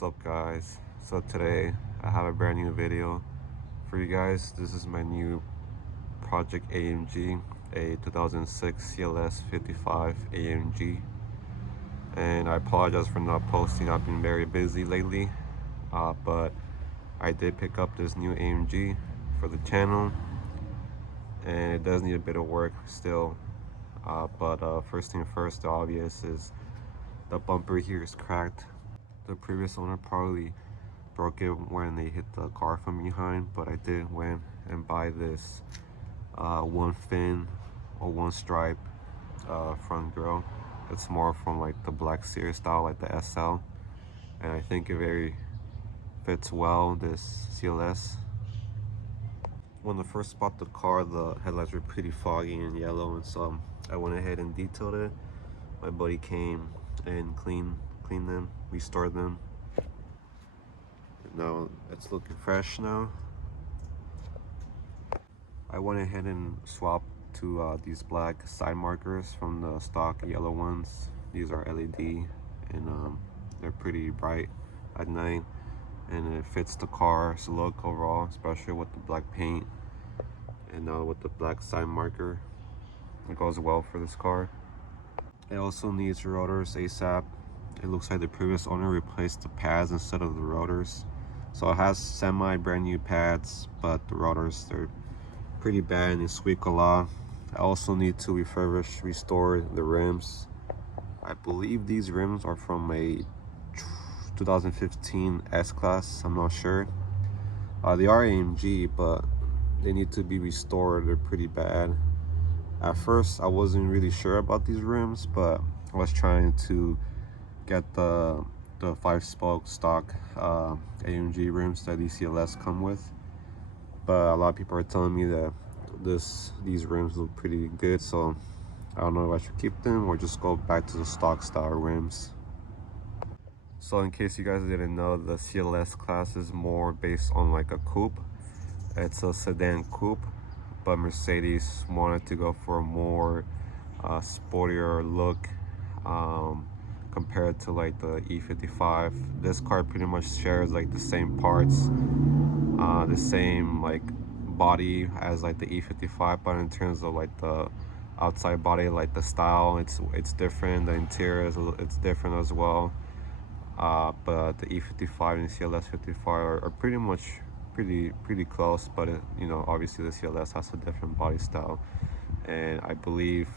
What's up, guys? So today I have a brand new video for you guys. This is my new Project AMG, a 2006 CLS55 AMG, and I apologize for not posting. I've been very busy lately, but I did pick up this new AMG for the channel, and it does need a bit of work still. But first thing first, the obvious is the bumper here is cracked. The previous owner probably broke it when they hit the car from behind, but I did went and buy this one fin or one stripe front grille. It's more from like the Black Series style, like the SL, and I think it very fits well this CLS. When I first bought the car, the headlights were pretty foggy and yellow, and so I went ahead and detailed it. My buddy came and cleaned them, restored them. Now it's looking fresh now. I went ahead and swapped to these black side markers from the stock yellow ones. These are LED, and they're pretty bright at night, and it fits the car's look overall, especially with the black paint and with the black side marker. It goes well for this car. It also needs rotors ASAP. It looks like the previous owner replaced the pads instead of the rotors. So it has semi brand new pads, but the rotors, they're pretty bad and they squeak a lot. I also need to restore the rims. I believe these rims are from a 2015 S-Class, I'm not sure. They are AMG, but they need to be restored. They're pretty bad. At first, I wasn't really sure about these rims, but I was trying to get the 5-spoke stock AMG rims that these CLS come with. But a lot of people are telling me that these rims look pretty good, so I don't know if I should keep them or just go back to the stock style rims. So in case you guys didn't know, the CLS class is more based on like a coupe. It's a sedan coupe, but Mercedes wanted to go for a more sportier look compared to like the E55. This car pretty much shares like the same parts, the same like body as like the E55, but in terms of like the outside body, like the style, it's different. The interior it's different as well. But the E55 and the CLS55 are pretty much pretty close, but you know, obviously the CLS has a different body style, and I believe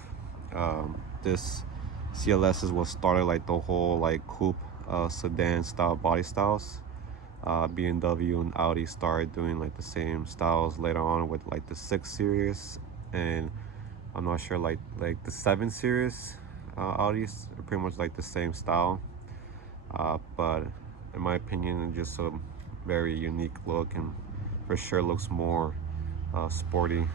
this CLS is what started like the whole like coupe sedan style body styles. BMW and Audi started doing like the same styles later on with like the 6 Series, and I'm not sure like the 7 Series Audis are pretty much like the same style, but in my opinion it's just a very unique look, and for sure looks more sporty.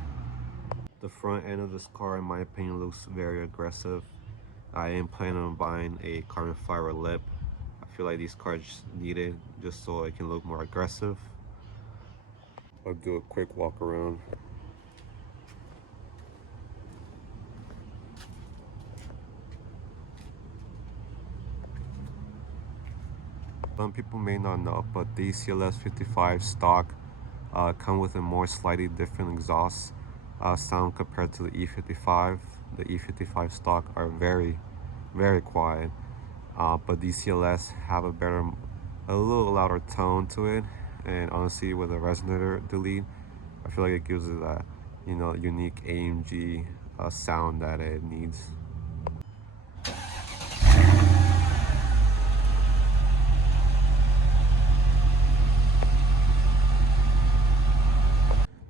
The front end of this car, in my opinion, looks very aggressive. I am planning on buying a carbon fiber lip. I feel like these cars need it just so it can look more aggressive. I'll do a quick walk around. Some people may not know, but these CLS55 stock come with a more slightly different exhaust sound compared to the E55. The E55 stock are very quiet, but these CLS have a little louder tone to it, and honestly with a resonator delete, I feel like it gives it that, you know, unique AMG sound that it needs.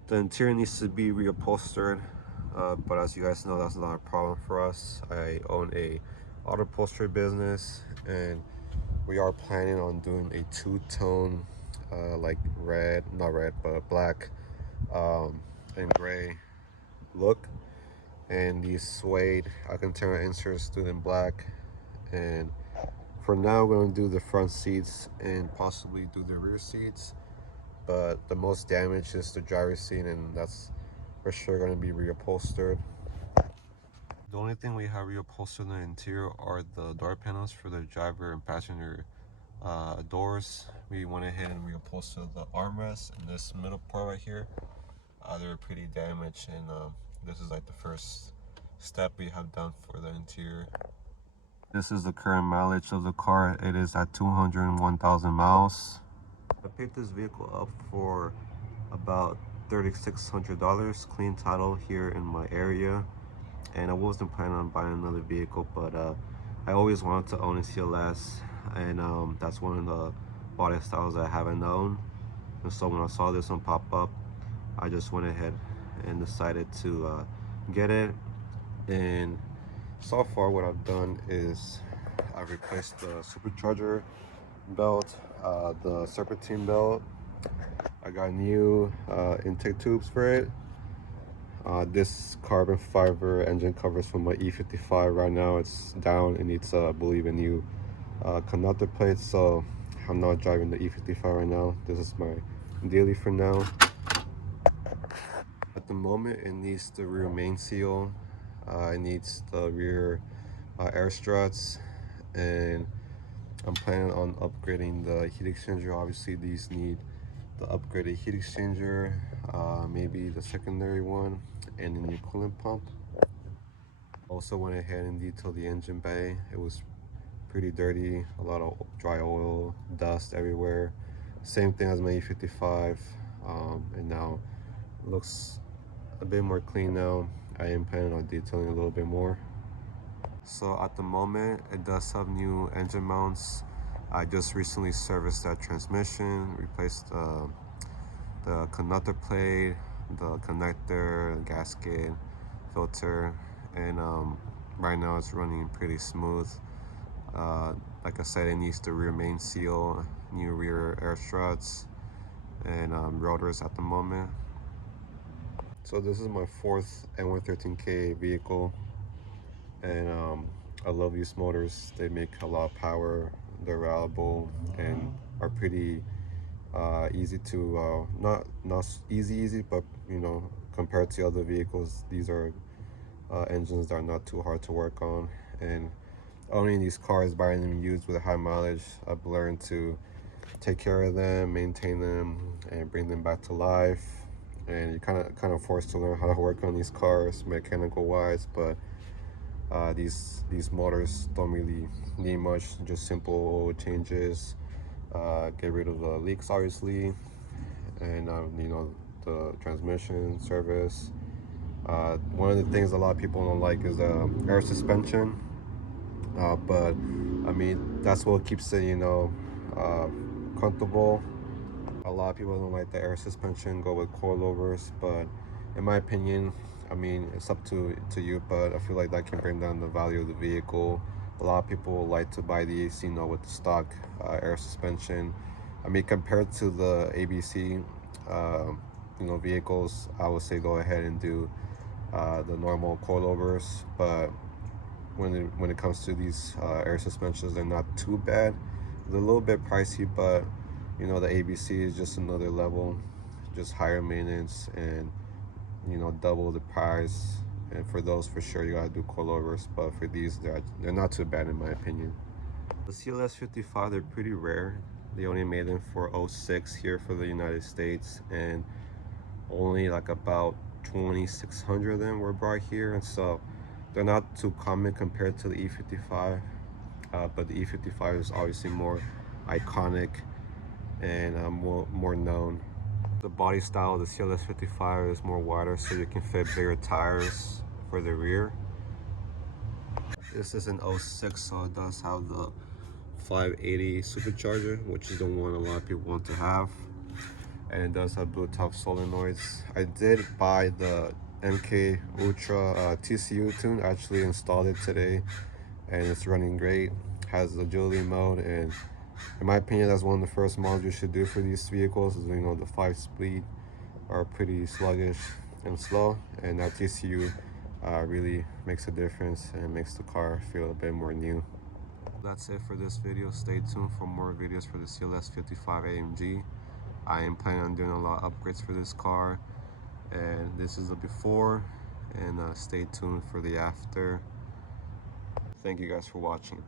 The interior needs to be reupholstered, but as you guys know, that's not a problem for us. I own a auto upholstery business, and we are planning on doing a two-tone like not red, but black and gray look, and these suede Alcantara inserts do in black. And for now we're going to do the front seats and possibly do the rear seats, but the most damage is the driver's seat, and that's for sure going to be reupholstered. The only thing we have reupholstered in the interior are the door panels for the driver and passenger doors. We went ahead and we upholstered the armrests in this middle part right here. They were pretty damaged, and this is like the first step we have done for the interior. This is the current mileage of the car. It is at 201,000 miles. I picked this vehicle up for about $3,600, clean title here in my area, and I wasn't planning on buying another vehicle, but I always wanted to own a CLS, and that's one of the body styles that I haven't owned. And so when I saw this one pop up, I just went ahead and decided to get it. And so far what I've done is I've replaced the supercharger belt, the serpentine belt. I got new intake tubes for it. This carbon fiber engine covers from my E55. Right now it's down. It needs, I believe, a new conductor plate. So I'm not driving the E55 right now. This is my daily for now. At the moment, it needs the rear main seal. It needs the rear air struts, and I'm planning on upgrading the heat exchanger. Obviously, these need the upgraded heat exchanger, maybe the secondary one, and the new coolant pump. Also went ahead and detailed the engine bay. It was pretty dirty, a lot of dry oil, dust everywhere. Same thing as my E55, and now it looks a bit more clean now. I am planning on detailing a little bit more. So at the moment, it does have new engine mounts. I just recently serviced that transmission, replaced the conductor plate, the connector, gasket, filter, and right now it's running pretty smooth. Like I said, it needs the rear main seal, new rear air struts, and rotors at the moment. So this is my fourth N113K vehicle, and I love these motors. They make a lot of power, they're reliable, and are pretty easy to not easy, but you know, compared to other vehicles, these are engines that are not too hard to work on. And owning these cars, buying them used with high mileage, I've learned to take care of them, maintain them, and bring them back to life. And you're kind of forced to learn how to work on these cars mechanical wise, but these motors don't really need much, just simple oil changes, get rid of the leaks obviously, and you know, the transmission service. One of the things a lot of people don't like is the air suspension, but I mean that's what keeps it, you know, comfortable. A lot of people don't like the air suspension, go with coilovers, but in my opinion, I mean, it's up to you, but I feel like that can bring down the value of the vehicle. A lot of people like to buy these, you know, with the stock air suspension. I mean, compared to the ABC, you know, vehicles, I would say go ahead and do the normal coilovers. But when it comes to these air suspensions, they're not too bad. They're a little bit pricey, but you know, the ABC is just another level, just higher maintenance, and you know, double the price. And for those, for sure, you gotta do coilovers. But for these, they're not too bad in my opinion. The CLS55, they're pretty rare. They only made them for '06 here for the United States, and only like about 2,600 of them were brought here, and so they're not too common compared to the E55. But the E55 is obviously more iconic and more known. The body style of the CLS55 is more wider, so you can fit bigger tires for the rear. This is an '06, so it does have the 580 supercharger, which is the one a lot of people want to have. And it does have blue top solenoids. I did buy the MK Ultra TCU tune, actually installed it today, and it's running great. Has agility mode, and in my opinion, that's one of the first mods you should do for these vehicles. Is, you know, the 5-speed are pretty sluggish and slow, and that TCU really makes a difference and makes the car feel a bit more new. That's it for this video. Stay tuned for more videos for the CLS55 AMG. I am planning on doing a lot of upgrades for this car, and this is the before, and stay tuned for the after. Thank you guys for watching.